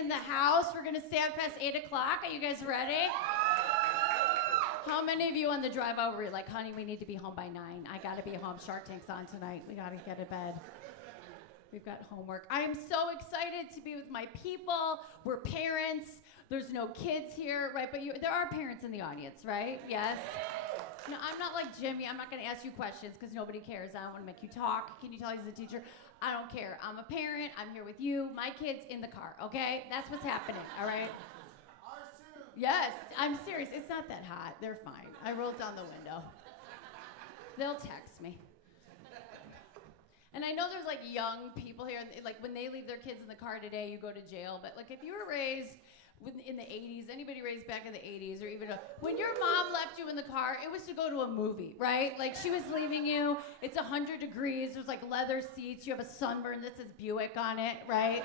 in the house. We're gonna stay up past 8 o'clock. Are you guys ready? How many of you on the drive over were like, honey, we need to be home by 9. I gotta be home. Shark Tank's on tonight. We gotta get to bed. We've got homework. I am so excited to be with my people. We're parents. There's no kids here, right? But there are parents in the audience, right? Yes? No, I'm not like Jimmy. I'm not going to ask you questions because nobody cares. I don't want to make you talk. Can you tell he's a teacher? I don't care. I'm a parent. I'm here with you. My kid's in the car, okay? That's what's happening, all right? Ours too. Yes, I'm serious. It's not that hot. They're fine. I rolled down the window. They'll text me. And I know there's like young people here, like when they leave their kids in the car today, you go to jail. But like if you were raised in the 80s, anybody raised back in the 80s, or even when your mom left you in the car, it was to go to a movie, right? Like she was leaving you, it's 100 degrees, there's like leather seats, you have a sunburn that says Buick on it, right?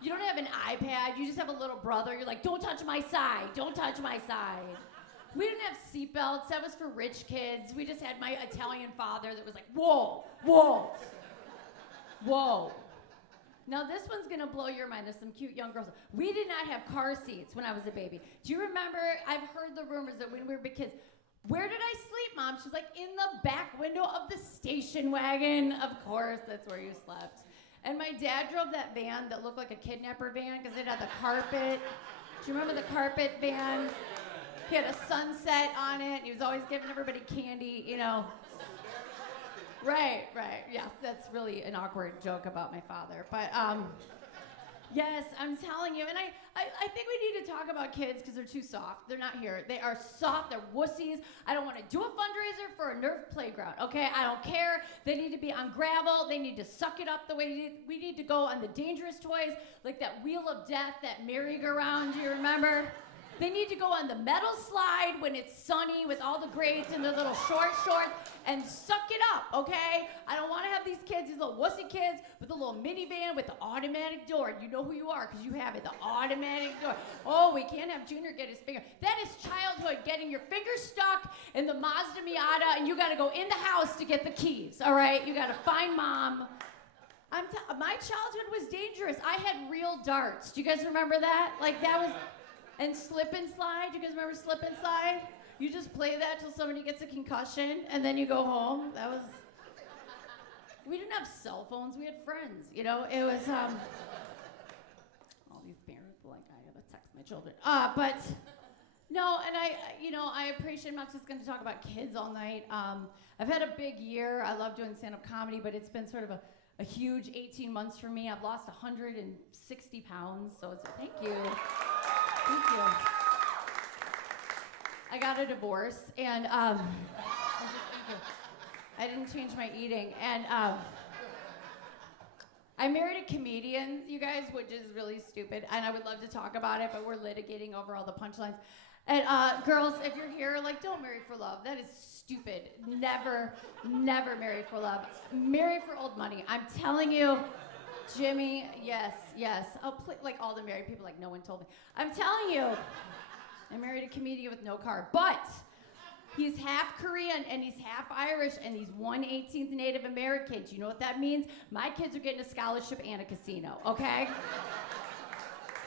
You don't have an iPad, you just have a little brother, you're like, don't touch my side, don't touch my side. We didn't have seatbelts, that was for rich kids. We just had my Italian father that was like, whoa, whoa. Whoa. Now this one's gonna blow your mind. There's some cute young girls. We did not have car seats when I was a baby. Do you remember, I've heard the rumors that when we were big kids, where did I sleep, Mom? She's like, in the back window of the station wagon. Of course, that's where you slept. And my dad drove that van that looked like a kidnapper van because it had the carpet. Do you remember the carpet van? He had a sunset on it. He was always giving everybody candy, you know. Right. Yes, that's really an awkward joke about my father. But yes, I'm telling you. And I think we need to talk about kids because they're too soft. They're not here. They are soft. They're wussies. I don't want to do a fundraiser for a Nerf playground, okay? I don't care. They need to be on gravel. They need to suck it up the way we need to go on the dangerous toys, like that Wheel of Death, that merry-go-round, do you remember? They need to go on the metal slide when it's sunny with all the grades and their little shorts and suck it up, okay? I don't want to have these kids, these little wussy kids with a little minivan with the automatic door. You know who you are because you have it, the automatic door. Oh, we can't have Junior get his finger. That is childhood, getting your finger stuck in the Mazda Miata and you got to go in the house to get the keys, all right? You got to find Mom. My childhood was dangerous. I had real darts. Do you guys remember that? Like that was... And slip and slide, you guys remember slip and slide? You just play that till somebody gets a concussion and then you go home. That was, we didn't have cell phones, we had friends, you know? It was, all these parents like, I gotta text my children. But, no, and I appreciate, I'm not just gonna talk about kids all night. I've had a big year, I love doing stand-up comedy, but it's been sort of a huge 18 months for me. I've lost 160 pounds, so it's, thank you. Thank you. I got a divorce, and I didn't change my eating, and I married a comedian, you guys, which is really stupid, and I would love to talk about it, but we're litigating over all the punchlines. And girls, if you're here, like, don't marry for love. That is stupid. Never marry for love. Marry for old money. I'm telling you. Jimmy, yes. Oh, like all the married people, like no one told me. I'm telling you, I married a comedian with no car, but he's half Korean and he's half Irish and he's 1/18 Native American. Do you know what that means? My kids are getting a scholarship and a casino, okay?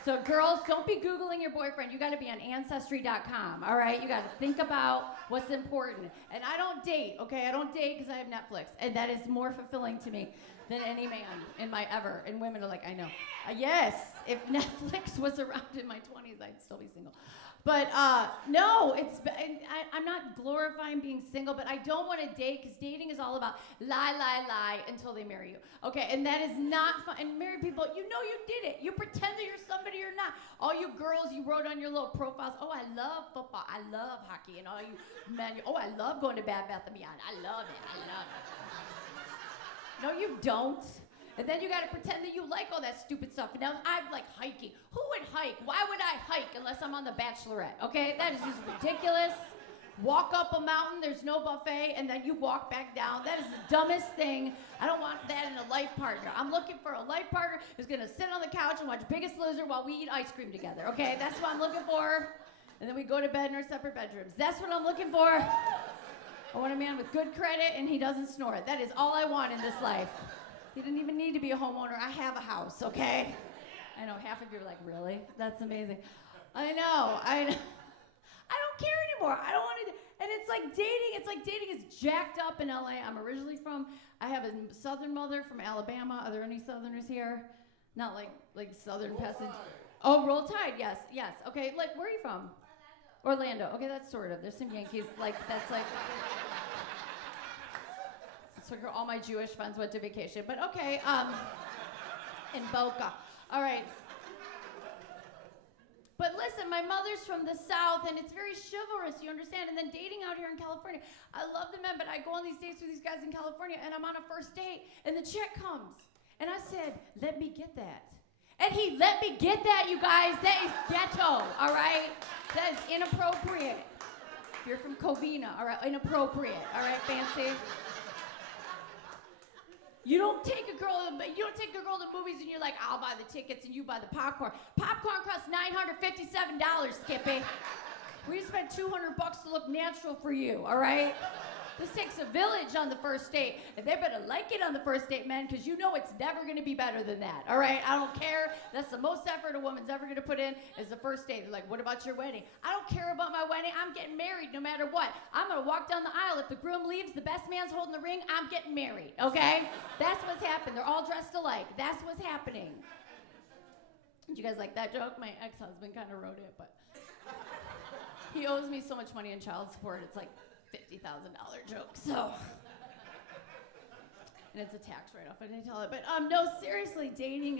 So girls, don't be Googling your boyfriend. You gotta be on Ancestry.com, all right? You gotta think about what's important. And I don't date, okay? I don't date because I have Netflix, and that is more fulfilling to me than any man in my ever. And women are like, I know. Yes, if Netflix was around in my 20s, I'd still be single. But no, I'm not glorifying being single, but I don't want to date because dating is all about lie until they marry you. Okay, and that is not fun. And married people, you know you did it. You pretend that you're somebody you're not. All you girls, you wrote on your little profiles, oh, I love football, I love hockey. And all you men, oh, I love going to Bed Bath & Beyond. I love it. No, you don't. And then you gotta pretend that you like all that stupid stuff. Now I'm like hiking. Who would hike? Why would I hike unless I'm on The Bachelorette? Okay, that is just ridiculous. Walk up a mountain, there's no buffet, and then you walk back down. That is the dumbest thing. I don't want that in a life partner. I'm looking for a life partner who's gonna sit on the couch and watch Biggest Loser while we eat ice cream together. Okay, that's what I'm looking for. And then we go to bed in our separate bedrooms. That's what I'm looking for. I want a man with good credit and he doesn't snore. That is all I want in this life. He didn't even need to be a homeowner. I have a house, okay? I know, half of you are like, really? That's amazing. I know. I don't care anymore. I don't want to. And it's like dating is jacked up in LA. I have a southern mother from Alabama. Are there any southerners here? Not like southern peasant. Oh, Roll Tide, yes. Okay, like, where are you from? Orlando. Okay, that's sort of. There's some Yankees, that's where all my Jewish friends went to vacation. But okay, in Boca. All right. But listen, my mother's from the South, and it's very chivalrous, you understand? And then dating out here in California, I love the men, but I go on these dates with these guys in California, and I'm on a first date, and the chick comes. And I said, let me get that. And he let me get that, you guys. That is ghetto, all right? That is inappropriate. If you're from Covina, all right? Inappropriate, all right, fancy? You don't take a girl to the movies and you're like, I'll buy the tickets and you buy the popcorn. Popcorn costs $957, Skippy. We spent $200 to look natural for you, all right? This takes a village on the first date, and they better like it on the first date, men, because you know it's never going to be better than that, all right? I don't care. That's the most effort a woman's ever going to put in is the first date. They're like, what about your wedding? I don't care about my wedding. I'm getting married no matter what. I'm going to walk down the aisle. If the groom leaves, the best man's holding the ring, I'm getting married, okay? That's what's happened. They're all dressed alike. That's what's happening. Did you guys like that joke? My ex-husband kind of wrote it, but he owes me so much money in child support. It's like $50,000 joke, so. And it's a tax write-off, I didn't tell it. But no, seriously, dating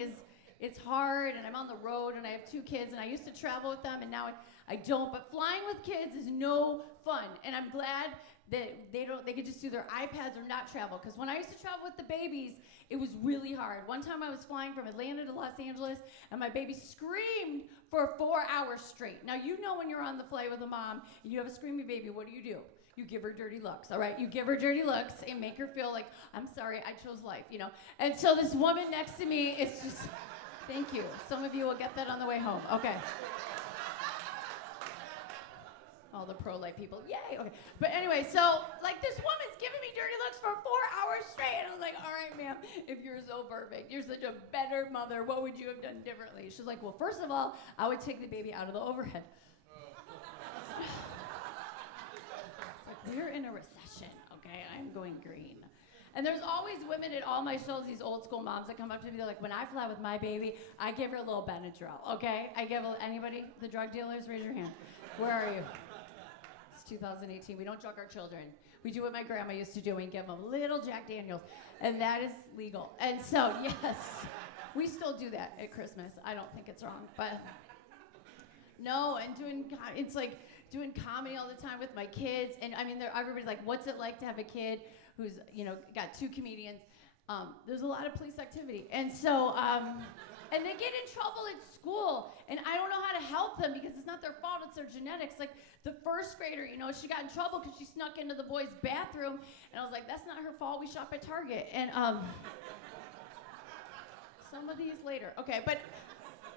it's hard, and I'm on the road, and I have 2 kids, and I used to travel with them, and now I don't. But flying with kids is no fun, and I'm glad that they could just do their iPads or not travel. Because when I used to travel with the babies, it was really hard. One time I was flying from Atlanta to Los Angeles, and my baby screamed for 4 hours straight. Now, you know when you're on the flight with a mom, and you have a screaming baby, what do? You give her dirty looks, all right? You give her dirty looks and make her feel like, I'm sorry, I chose life, you know? And so this woman next to me is just, thank you. Some of you will get that on the way home. Okay. All the pro-life people, yay, okay. But anyway, so, like, this woman's giving me dirty looks for 4 hours straight. And I was like, all right, ma'am, if you're so perfect, you're such a better mother, what would you have done differently? She's like, well, first of all, I would take the baby out of the overhead. We're in a recession, okay? I'm going green. And there's always women at all my shows, these old school moms that come up to me, they're like, when I fly with my baby, I give her a little Benadryl, okay? Anybody? The drug dealers, raise your hand. Where are you? It's 2018, we don't drug our children. We do what my grandma used to do, we give them a little Jack Daniels, and that is legal. And so, yes, we still do that at Christmas. I don't think it's wrong, but no, and it's like, doing comedy all the time with my kids, and I mean, everybody's like, what's it like to have a kid who's, got 2 comedians? There's a lot of police activity, and so, and they get in trouble at school, and I don't know how to help them because it's not their fault, it's their genetics. Like, the first grader, she got in trouble because she snuck into the boys' bathroom, and I was like, that's not her fault, we shop at Target, and some of these later, okay, but.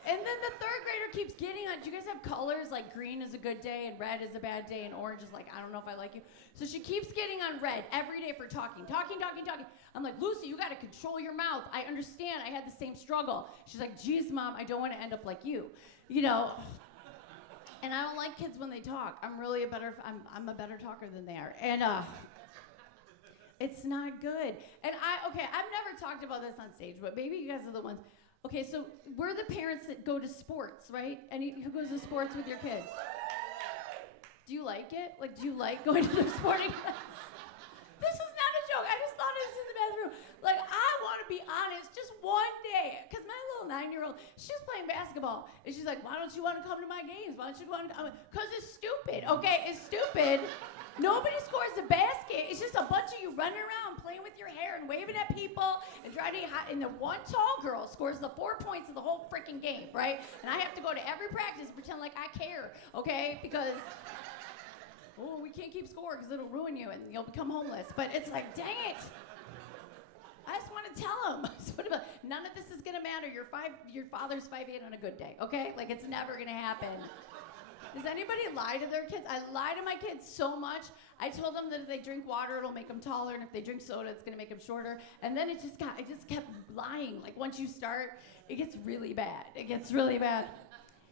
And then the 3rd grader keeps getting on. Do you guys have colors? Like green is a good day and red is a bad day and orange is like, I don't know if I like you. So she keeps getting on red every day for talking. I'm like, Lucy, you got to control your mouth. I understand. I had the same struggle. She's like, geez, Mom, I don't want to end up like you. And I don't like kids when they talk. I'm a better talker than they are. And it's not good. And I've never talked about this on stage, but maybe you guys are the ones. Okay, so we're the parents that go to sports, right? Who goes to sports with your kids? Do you like it? Like, do you like going to the sporting events? This is not a joke. I just thought it was in the bathroom. Like, I want to be honest, just one day, because my little 9-year-old, she's playing basketball, and she's like, why don't you want to come to my games? Why don't you want to come? Because it's stupid, okay? It's stupid. Nobody scores a basket. It's just a bunch of you running around, playing with your hair and waving at people and trying to get hot. And the one tall girl scores the 4 points of the whole freaking game, right? And I have to go to every practice and pretend like I care, okay? Because, we can't keep score because it'll ruin you and you'll become homeless. But it's like, dang it. I just want to tell him. None of this is going to matter. Your father's 5'8" on a good day, okay? Like, it's never going to happen. Does anybody lie to their kids? I lie to my kids so much. I told them that if they drink water, it'll make them taller, and if they drink soda, it's gonna make them shorter. And then I just kept lying. Like once you start, it gets really bad. It gets really bad.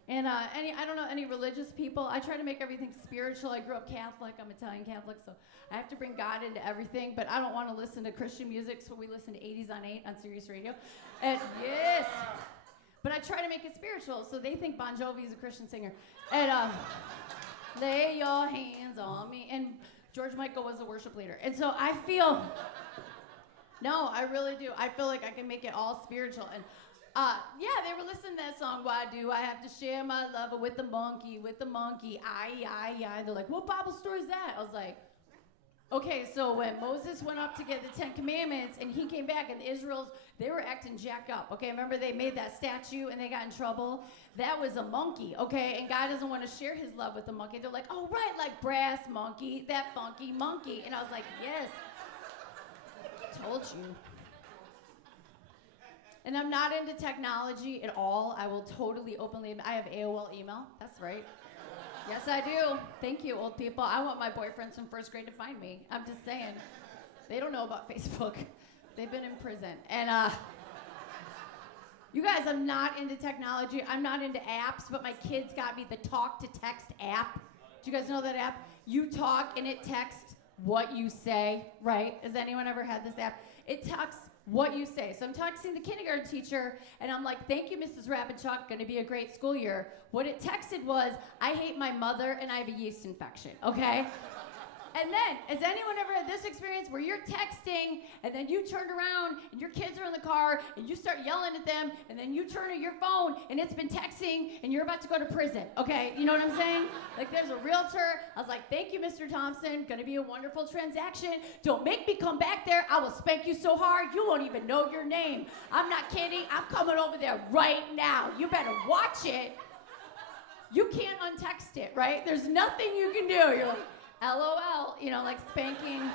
And I don't know, any religious people, I try to make everything spiritual. I grew up Catholic, I'm Italian Catholic, so I have to bring God into everything, but I don't want to listen to Christian music, so we listen to 80s on 8 on Sirius Radio. And yes, but I try to make it spiritual, so they think Bon Jovi is a Christian singer. And lay your hands on me. And George Michael was the worship leader. And so I feel, no, I really do. I feel like I can make it all spiritual. And yeah, they were listening to that song, why do I have to share my love with the monkey, I. They're like, what Bible story is that? I was like, okay, so when Moses went up to get the 10 Commandments and he came back and the Israels, they were acting jacked up, okay? Remember they made that statue and they got in trouble? That was a monkey, okay? And God doesn't want to share his love with the monkey. They're like, oh, right, like brass monkey, that funky monkey. And I was like, yes, told you. And I'm not into technology at all. I will totally openly, I have AOL email, that's right. Yes, I do. Thank you, old people. I want my boyfriends from first grade to find me. I'm just saying. They don't know about Facebook. They've been in prison. And you guys, I'm not into technology. I'm not into apps, but my kids got me the talk to text app. Do you guys know that app? You talk and it texts what you say, right? Has anyone ever had this app? It talks what you say. So I'm texting the kindergarten teacher, and I'm like, thank you, Mrs. Rabbitchuck, gonna be a great school year. What it texted was, I hate my mother, and I have a yeast infection, okay? And then, has anyone ever had this experience where you're texting, and then you turned around, and your kids are in the car, and you start yelling at them, and then you turn to your phone, and it's been texting, and you're about to go to prison, okay? You know what I'm saying? Like, there's a realtor. I was like, thank you, Mr. Thompson. Gonna be a wonderful transaction. Don't make me come back there. I will spank you so hard, you won't even know your name. I'm not kidding. I'm coming over there right now. You better watch it. You can't untext it, right? There's nothing you can do. You're like, LOL, you know, like spanking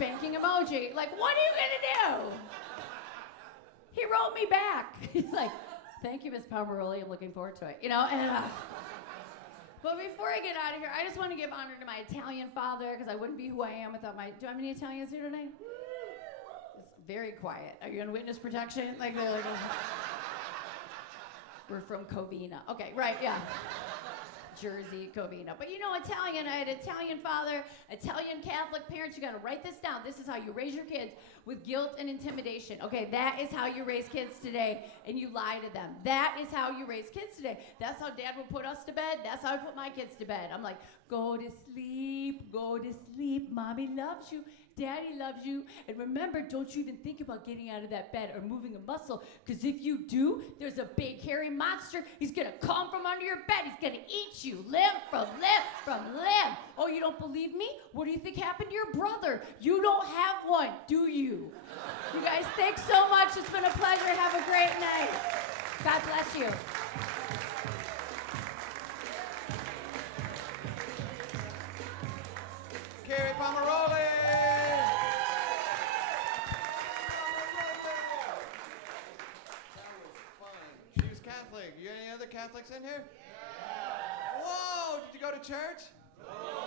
emoji. Like, what are you gonna do? He wrote me back. He's like, thank you, Miss Pomarolli. I'm looking forward to it, you know? And but before I get out of here, I just want to give honor to my Italian father, because I wouldn't be who I am without my, do I have any Italians here tonight? It's very quiet. Are you in witness protection? Like, they're like, we're from Covina. Okay, right, yeah. Jersey, Covina. But you know, Italian, I had an Italian father, Italian Catholic parents. You gotta write this down. This is how you raise your kids, with guilt and intimidation. Okay, that is how you raise kids today, and you lie to them. That is how you raise kids today. That's how Dad would put us to bed. That's how I put my kids to bed. I'm like, go to sleep, Mommy loves you. Daddy loves you. And remember, don't you even think about getting out of that bed or moving a muscle, because if you do, there's a big hairy monster. He's gonna come from under your bed. He's gonna eat you limb from limb from limb. Oh, you don't believe me? What do you think happened to your brother? You don't have one, do you? You guys, thanks so much. It's been a pleasure. Have a great night. God bless you. Kerri Pomarolli. She was Catholic. You got any other Catholics in here? Yeah. Whoa, did you go to church? No.